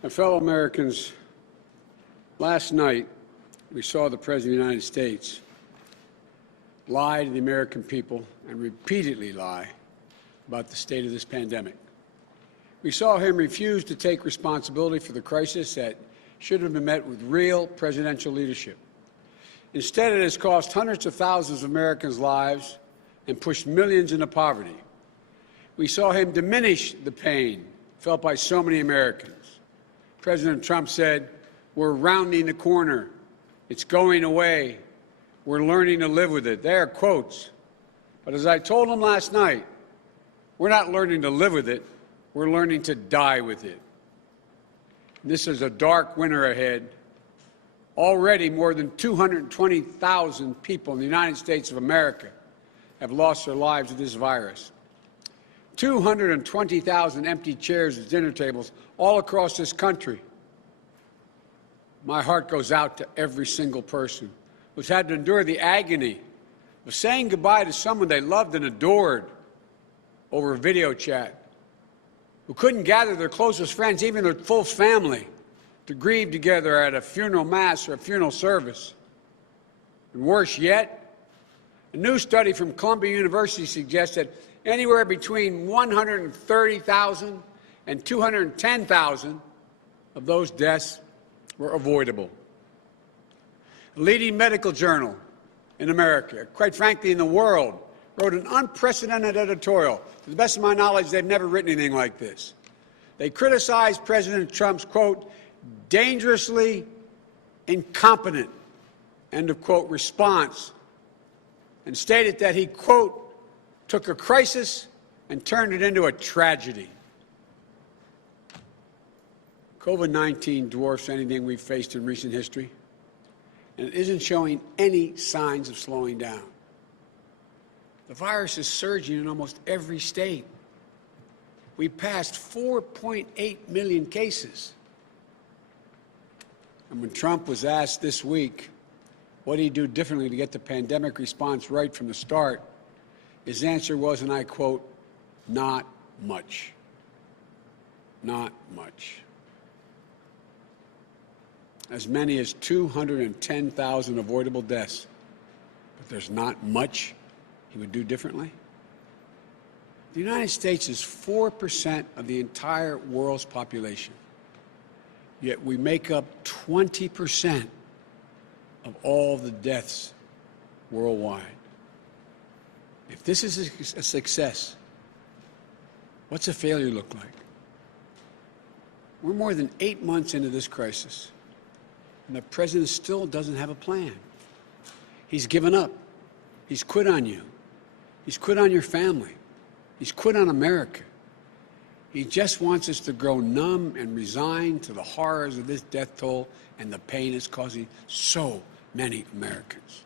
My fellow Americans, last night we saw the President of the United States lie to the American people and repeatedly lie about the state of this pandemic. We saw him refuse to take responsibility for the crisis that should have been met with real presidential leadership. Instead, it has cost hundreds of thousands of Americans' lives and pushed millions into poverty. We saw him diminish the pain felt by so many Americans. President Trump said, "We're rounding the corner. It's going away. We're learning to live with it." They are quotes. But as I told him last night, we're not learning to live with it. We're learning to die with it. This is a dark winter ahead. Already, more than 220,000 people in the United States of America have lost their lives to this virus. 220,000 empty chairs at dinner tables all across this country. My heart goes out to every single person who's had to endure the agony of saying goodbye to someone they loved and adored over video chat, who couldn't gather their closest friends, even their full family, to grieve together at a funeral mass or a funeral service. And worse yet, a new study from Columbia University suggests that anywhere between 130,000 and 210,000 of those deaths were avoidable. A leading medical journal in America, quite frankly in the world, wrote an unprecedented editorial. To the best of my knowledge, they've never written anything like this. They criticized President Trump's, quote, dangerously incompetent, end of quote, response, and stated that he, quote, took a crisis and turned it into a tragedy. COVID-19 dwarfs anything we've faced in recent history, and it isn't showing any signs of slowing down. The virus is surging in almost every state. We passed 4.8 million cases. And when Trump was asked this week what he'd do differently to get the pandemic response right from the start, his answer was, and I quote, "Not much. Not much." As many as 210,000 avoidable deaths. But there's not much he would do differently. The United States is 4% of the entire world's population. Yet we make up 20% of all the deaths worldwide. If this is a success, what's a failure look like? We're more than 8 months into this crisis, and the president still doesn't have a plan. He's given up. He's quit on you. He's quit on your family. He's quit on America. He just wants us to grow numb and resigned to the horrors of this death toll and the pain it's causing so many Americans.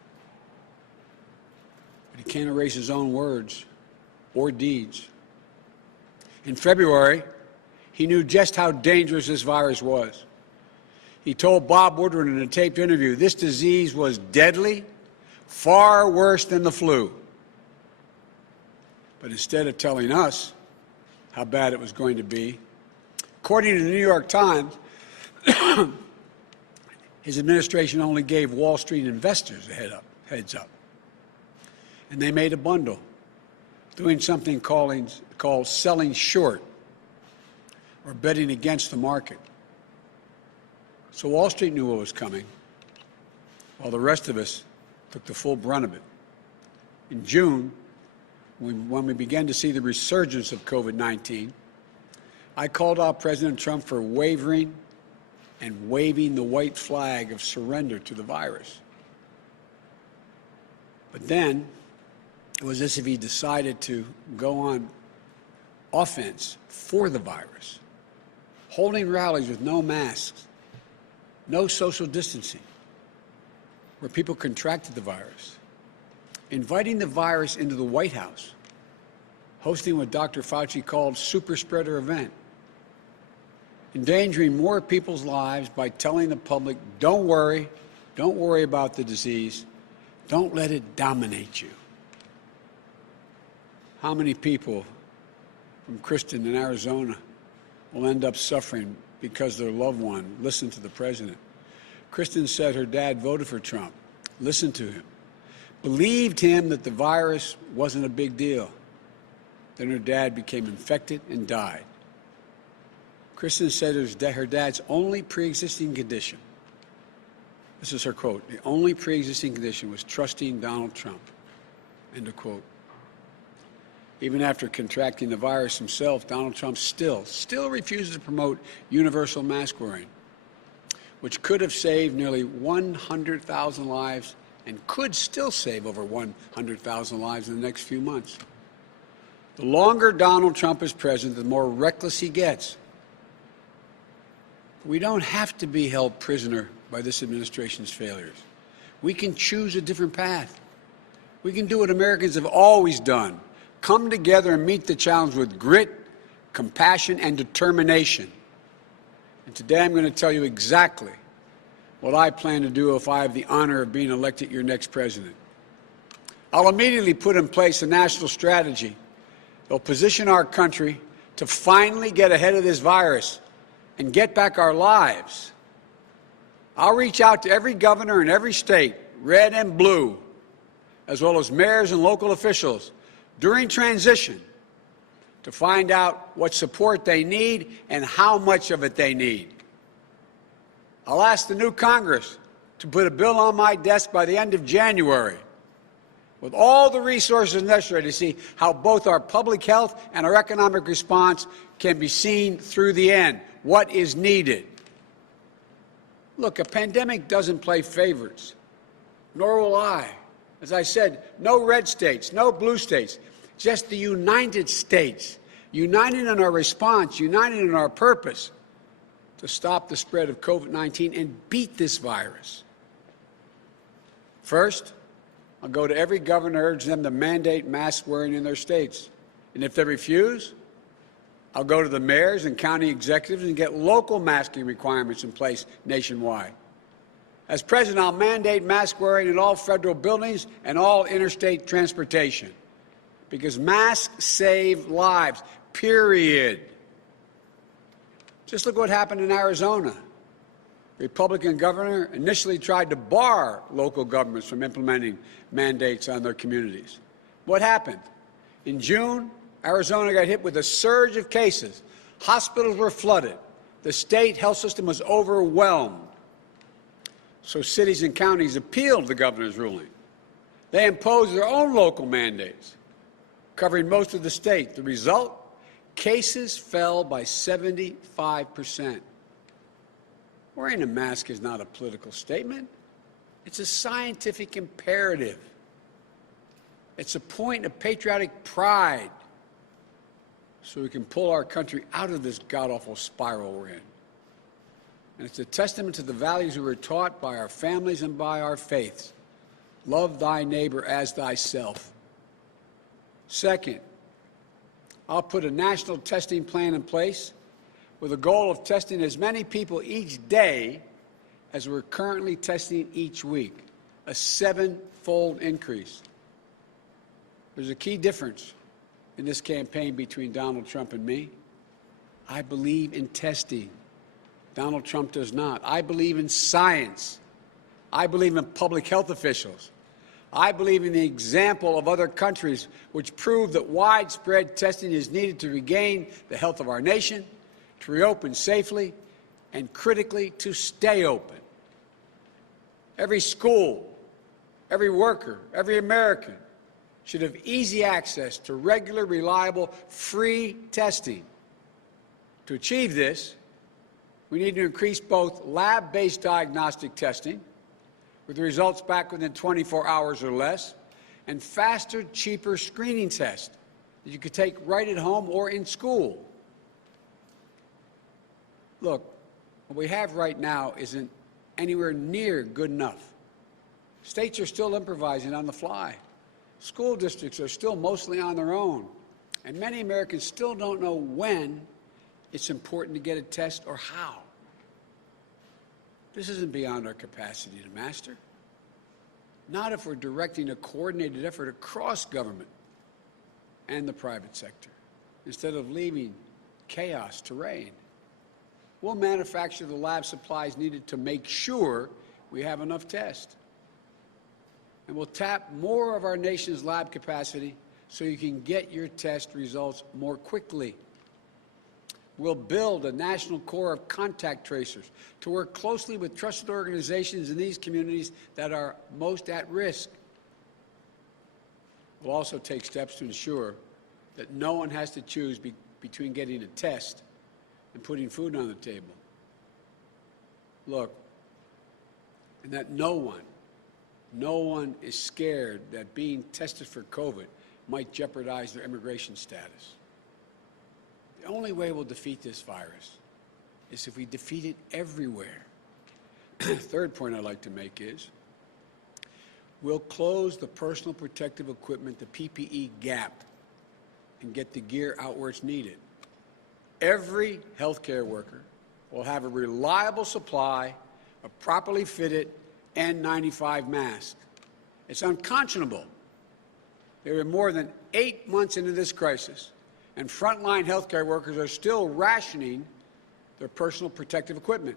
But he can't erase his own words or deeds. In February, he knew just how dangerous this virus was. He told Bob Woodward in a taped interview this disease was deadly, far worse than the flu. But instead of telling us how bad it was going to be, according to the New York Times, his administration only gave Wall Street investors a heads up. And they made a bundle, doing something called selling short or betting against the market. So Wall Street knew what was coming, while the rest of us took the full brunt of it. In June, when we began to see the resurgence of COVID-19, I called out President Trump for wavering and waving the white flag of surrender to the virus. But then, it was as if he decided to go on offense for the virus, holding rallies with no masks, no social distancing, where people contracted the virus, inviting the virus into the White House, hosting what Dr. Fauci called super spreader event, endangering more people's lives by telling the public, don't worry about the disease, don't let it dominate you. How many people from Kristen in Arizona will end up suffering because their loved one listened to the president. Kristen said her dad voted for Trump, listened to him, believed him that the virus wasn't a big deal. Then her dad became infected and died. Kristen said her dad's only pre-existing condition, this is her quote, the only pre-existing condition was trusting Donald Trump, end of quote. Even after contracting the virus himself, Donald Trump still refuses to promote universal mask wearing, which could have saved nearly 100,000 lives and could still save over 100,000 lives in the next few months. The longer Donald Trump is president, the more reckless he gets. We don't have to be held prisoner by this administration's failures. We can choose a different path. We can do what Americans have always done. Come together and meet the challenge with grit, compassion, and determination. And today I'm going to tell you exactly what I plan to do if I have the honor of being elected your next president. I'll immediately put in place a national strategy that will position our country to finally get ahead of this virus and get back our lives. I'll reach out to every governor in every state, red and blue, as well as mayors and local officials during transition to find out what support they need and how much of it they need. I'll ask the new Congress to put a bill on my desk by the end of January with all the resources necessary to see how both our public health and our economic response can be seen through the end. What is needed? Look, a pandemic doesn't play favorites, nor will I. As I said, no red states, no blue states, just the United States, united in our response, united in our purpose to stop the spread of COVID-19 and beat this virus. First, I'll go to every governor and urge them to mandate mask wearing in their states. And if they refuse, I'll go to the mayors and county executives and get local masking requirements in place nationwide. As president, I'll mandate mask wearing in all federal buildings and all interstate transportation, because masks save lives, period. Just look what happened in Arizona. The Republican governor initially tried to bar local governments from implementing mandates on their communities. What happened? In June, Arizona got hit with a surge of cases. Hospitals were flooded. The state health system was overwhelmed. So cities and counties appealed the governor's ruling. They imposed their own local mandates, covering most of the state. The result? Cases fell by 75%. Wearing a mask is not a political statement. It's a scientific imperative. It's a point of patriotic pride so we can pull our country out of this god-awful spiral we're in. And it's a testament to the values we were taught by our families and by our faiths. Love thy neighbor as thyself. Second, I'll put a national testing plan in place with a goal of testing as many people each day as we're currently testing each week, a 7-fold increase. There's a key difference in this campaign between Donald Trump and me. I believe in testing. Donald Trump does not. I believe in science. I believe in public health officials. I believe in the example of other countries which prove that widespread testing is needed to regain the health of our nation, to reopen safely, and critically, to stay open. Every school, every worker, every American should have easy access to regular, reliable, free testing. To achieve this, we need to increase both lab-based diagnostic testing, with the results back within 24 hours or less, and faster, cheaper screening tests that you could take right at home or in school. Look, what we have right now isn't anywhere near good enough. States are still improvising on the fly. School districts are still mostly on their own. And many Americans still don't know when it's important to get a test or how. This isn't beyond our capacity to master. Not if we're directing a coordinated effort across government and the private sector, instead of leaving chaos to reign. we'll manufacture the lab supplies needed to make sure we have enough tests. And we'll tap more of our nation's lab capacity so you can get your test results more quickly. We'll build a national corps of contact tracers to work closely with trusted organizations in these communities that are most at risk. We'll also take steps to ensure that no one has to choose between getting a test and putting food on the table. Look, and that no one is scared that being tested for COVID might jeopardize their immigration status. The only way we'll defeat this virus is if we defeat it everywhere. Third point I'd like to make is we'll close the personal protective equipment, the PPE gap, and get the gear out where it's needed. Every healthcare worker will have a reliable supply of properly fitted N95 masks. It's unconscionable. There are more than 8 months into this crisis, and frontline healthcare workers are still rationing their personal protective equipment.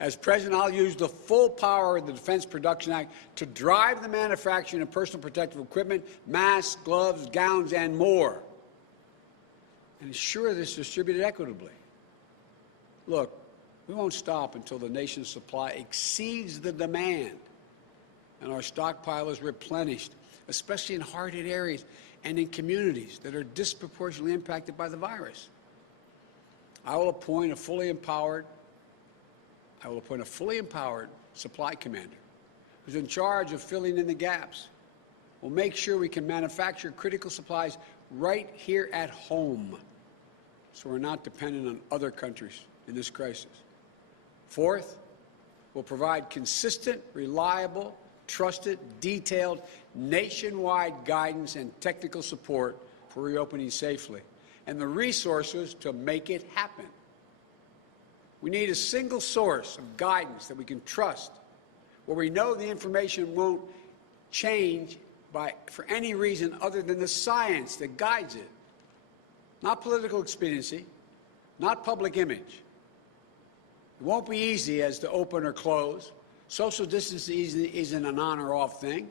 As president, I'll use the full power of the Defense Production Act to drive the manufacturing of personal protective equipment, masks, gloves, gowns, and more, and ensure this is distributed equitably. Look, we won't stop until the nation's supply exceeds the demand and our stockpile is replenished, especially in hard-hit areas and in communities that are disproportionately impacted by the virus. I will appoint a fully empowered supply commander who's in charge of filling in the gaps. We'll make sure we can manufacture critical supplies right here at home so we're not dependent on other countries in this crisis. Fourth, we'll provide consistent, reliable, trusted, detailed, nationwide guidance and technical support for reopening safely and the resources to make it happen. We need a single source of guidance that we can trust, where we know the information won't change for any reason other than the science that guides it. Not political expediency, not public image. It won't be easy as to open or close. Social distancing isn't an on or off thing.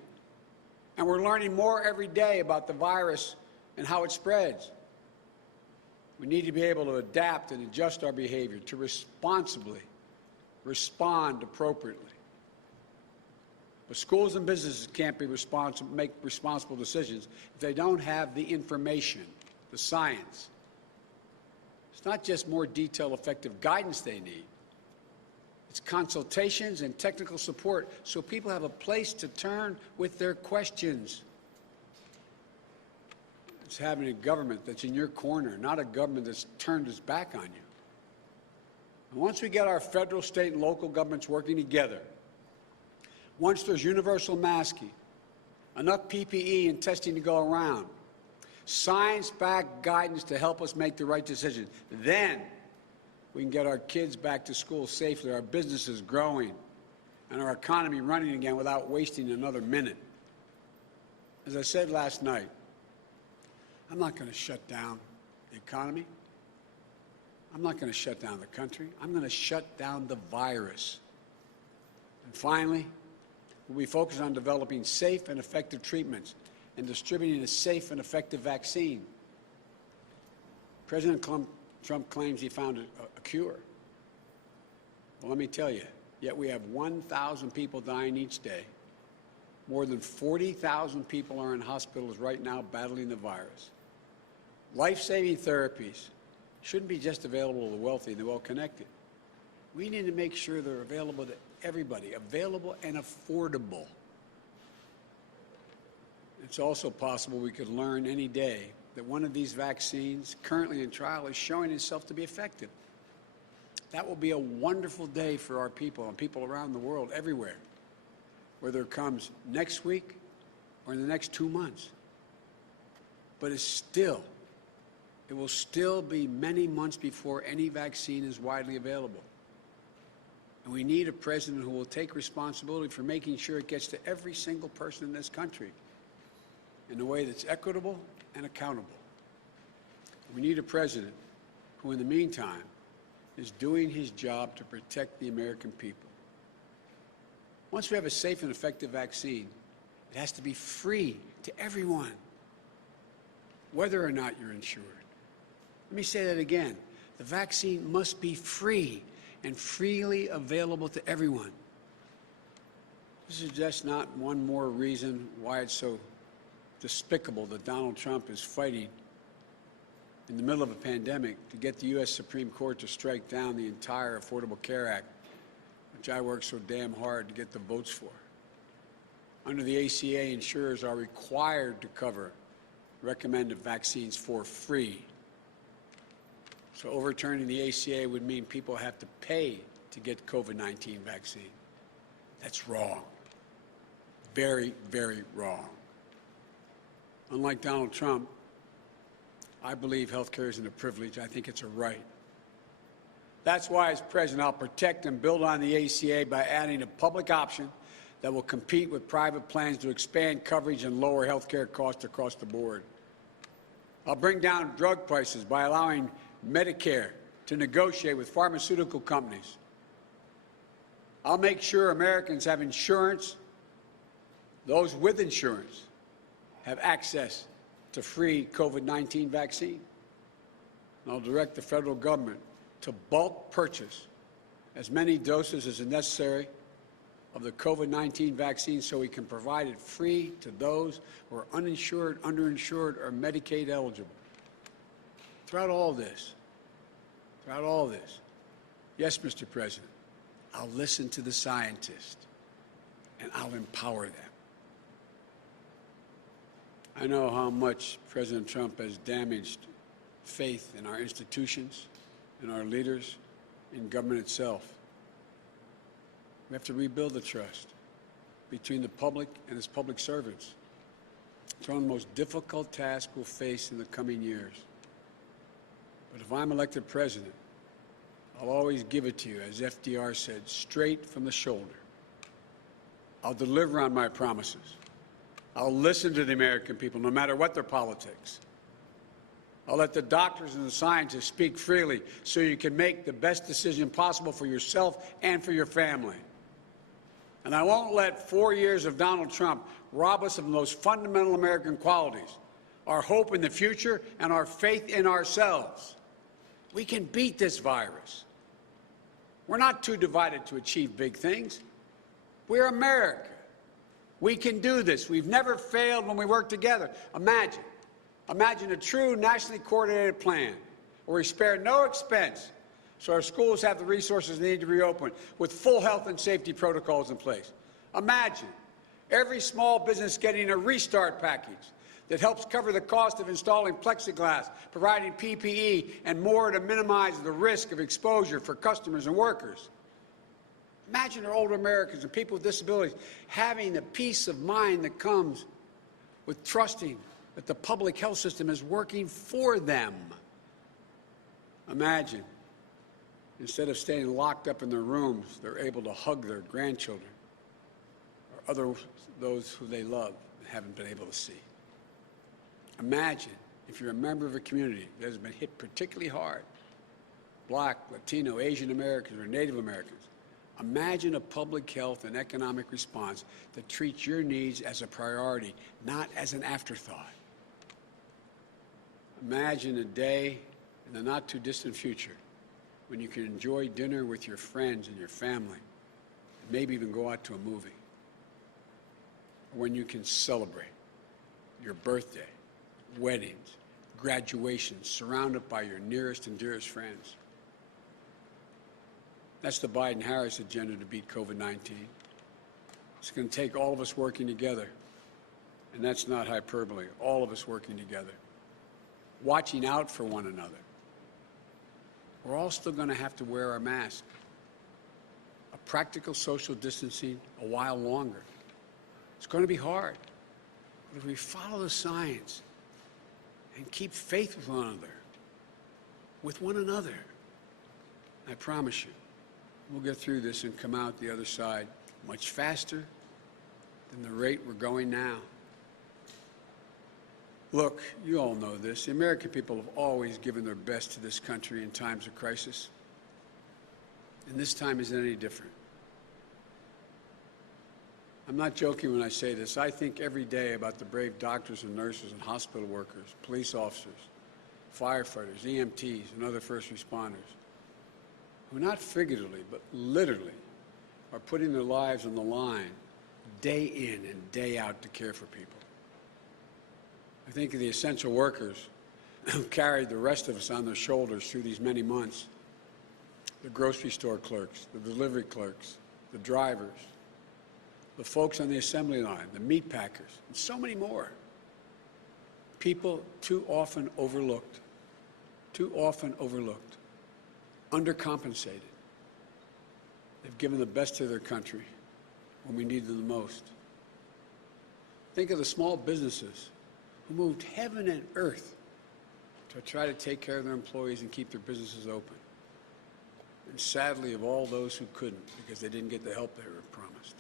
And we're learning more every day about the virus and how it spreads. We need to be able to adapt and adjust our behavior to responsibly respond appropriately. But schools and businesses can't make responsible decisions if they don't have the information, the science. It's not just more detailed, effective guidance they need. It's consultations and technical support so people have a place to turn with their questions. It's having a government that's in your corner, not a government that's turned its back on you. And once we get our federal, state, and local governments working together, once there's universal masking, enough PPE and testing to go around, science-backed guidance to help us make the right decision, then we can get our kids back to school safely, our businesses growing, and our economy running again without wasting another minute. As I said last night, I'm not going to shut down the economy. I'm not going to shut down the country. I'm going to shut down the virus. And finally, we'll be focused on developing safe and effective treatments and distributing a safe and effective vaccine. President Trump claims he found a cure. Well, let me tell you, yet we have 1,000 people dying each day. More than 40,000 people are in hospitals right now battling the virus. Life-saving therapies shouldn't be just available to the wealthy and the well-connected. We need to make sure they're available to everybody, available and affordable. It's also possible we could learn any day that one of these vaccines currently in trial is showing itself to be effective. That will be a wonderful day for our people and people around the world, everywhere, whether it comes next week or in the next 2 months. But it will still be many months before any vaccine is widely available. And we need a president who will take responsibility for making sure it gets to every single person in this country in a way that's equitable and accountable. We need a president who, in the meantime, is doing his job to protect the American people. Once we have a safe and effective vaccine, it has to be free to everyone, whether or not you're insured. Let me say that again. The vaccine must be free and freely available to everyone. This is just not one more reason why it's so despicable that Donald Trump is fighting in the middle of a pandemic to get the U.S. Supreme Court to strike down the entire Affordable Care Act, which I worked so damn hard to get the votes for. Under the ACA, insurers are required to cover recommended vaccines for free. So overturning the ACA would mean people have to pay to get COVID-19 vaccine. That's wrong. Very, very wrong. Unlike Donald Trump, I believe health care isn't a privilege. I think it's a right. That's why, as president, I'll protect and build on the ACA by adding a public option that will compete with private plans to expand coverage and lower health care costs across the board. I'll bring down drug prices by allowing Medicare to negotiate with pharmaceutical companies. I'll make sure Americans have insurance. Those with insurance have access to free COVID-19 vaccine. And I'll direct the federal government to bulk purchase as many doses as is necessary of the COVID-19 vaccine so we can provide it free to those who are uninsured, underinsured, or Medicaid eligible. Throughout all this, yes, Mr. President, I'll listen to the scientists and I'll empower them. I know how much President Trump has damaged faith in our institutions, in our leaders, in government itself. We have to rebuild the trust between the public and its public servants. It's one of the most difficult tasks we'll face in the coming years. But if I'm elected president, I'll always give it to you, as FDR said, straight from the shoulder. I'll deliver on my promises. I'll listen to the American people, no matter what their politics. I'll let the doctors and the scientists speak freely so you can make the best decision possible for yourself and for your family. And I won't let 4 years of Donald Trump rob us of the most fundamental American qualities, our hope in the future and our faith in ourselves. We can beat this virus. We're not too divided to achieve big things. We're America. We can do this. We've never failed when we work together. Imagine a true nationally coordinated plan where we spare no expense so our schools have the resources they need to reopen with full health and safety protocols in place. Imagine every small business getting a restart package that helps cover the cost of installing plexiglass, providing PPE, and more to minimize the risk of exposure for customers and workers. Imagine our older Americans and people with disabilities having the peace of mind that comes with trusting that the public health system is working for them. Imagine, instead of staying locked up in their rooms, they're able to hug their grandchildren or those who they love and haven't been able to see. Imagine if you're a member of a community that has been hit particularly hard, Black, Latino, Asian Americans, or Native Americans. Imagine a public health and economic response that treats your needs as a priority, not as an afterthought. Imagine a day in the not-too-distant future when you can enjoy dinner with your friends and your family, and maybe even go out to a movie. Or when you can celebrate your birthday, weddings, graduations, surrounded by your nearest and dearest friends. That's the Biden-Harris agenda to beat COVID-19. It's going to take all of us working together, and that's not hyperbole, all of us working together, watching out for one another. We're all still going to have to wear our mask, a practical social distancing a while longer. It's going to be hard, but if we follow the science and keep faith with one another, I promise you, we'll get through this and come out the other side much faster than the rate we're going now. Look, you all know this. The American people have always given their best to this country in times of crisis. And this time isn't any different. I'm not joking when I say this. I think every day about the brave doctors and nurses and hospital workers, police officers, firefighters, EMTs, and other first responders who not figuratively but literally are putting their lives on the line day in and day out to care for people. I think of the essential workers who carried the rest of us on their shoulders through these many months. The grocery store clerks, the delivery clerks, the drivers, the folks on the assembly line, the meat packers, and so many more. People too often overlooked, undercompensated. They've given the best to their country when we need them the most. Think of the small businesses who moved heaven and earth to try to take care of their employees and keep their businesses open. And sadly, of all those who couldn't because they didn't get the help they were promised.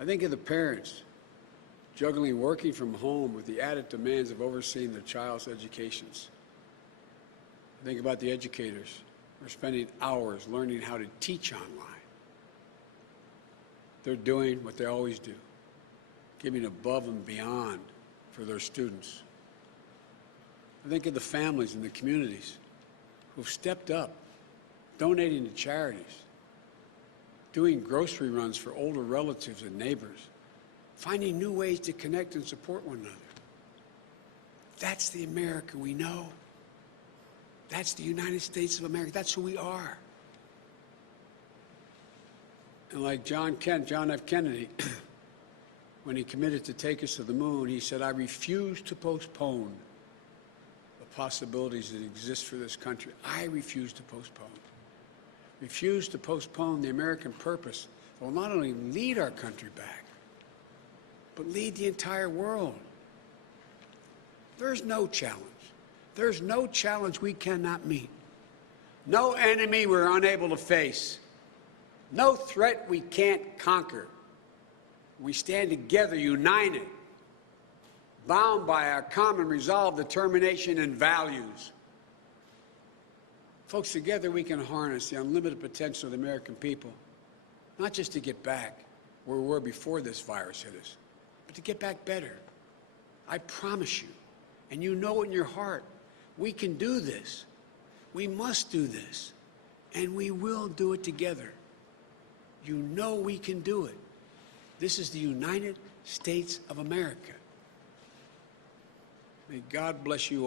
I think of the parents juggling working from home with the added demands of overseeing their child's educations. I think about the educators who are spending hours learning how to teach online. They're doing what they always do, giving above and beyond for their students. I think of the families and the communities who've stepped up, donating to charities, doing grocery runs for older relatives and neighbors, finding new ways to connect and support one another. That's the America we know. That's the United States of America. That's who we are. And like John F. Kennedy, when he committed to take us to the moon, he said, "I refuse to postpone the possibilities that exist for this country. I refuse to postpone. Refuse to postpone the American purpose that will not only lead our country back, but lead the entire world." There's no challenge. There's no challenge we cannot meet. No enemy we're unable to face. No threat we can't conquer. We stand together, united, bound by our common resolve, determination, and values. Folks, together we can harness the unlimited potential of the American people, not just to get back where we were before this virus hit us, but to get back better. I promise you, and you know in your heart, we can do this. We must do this, and we will do it together. You know we can do it. This is the United States of America. May God bless you all.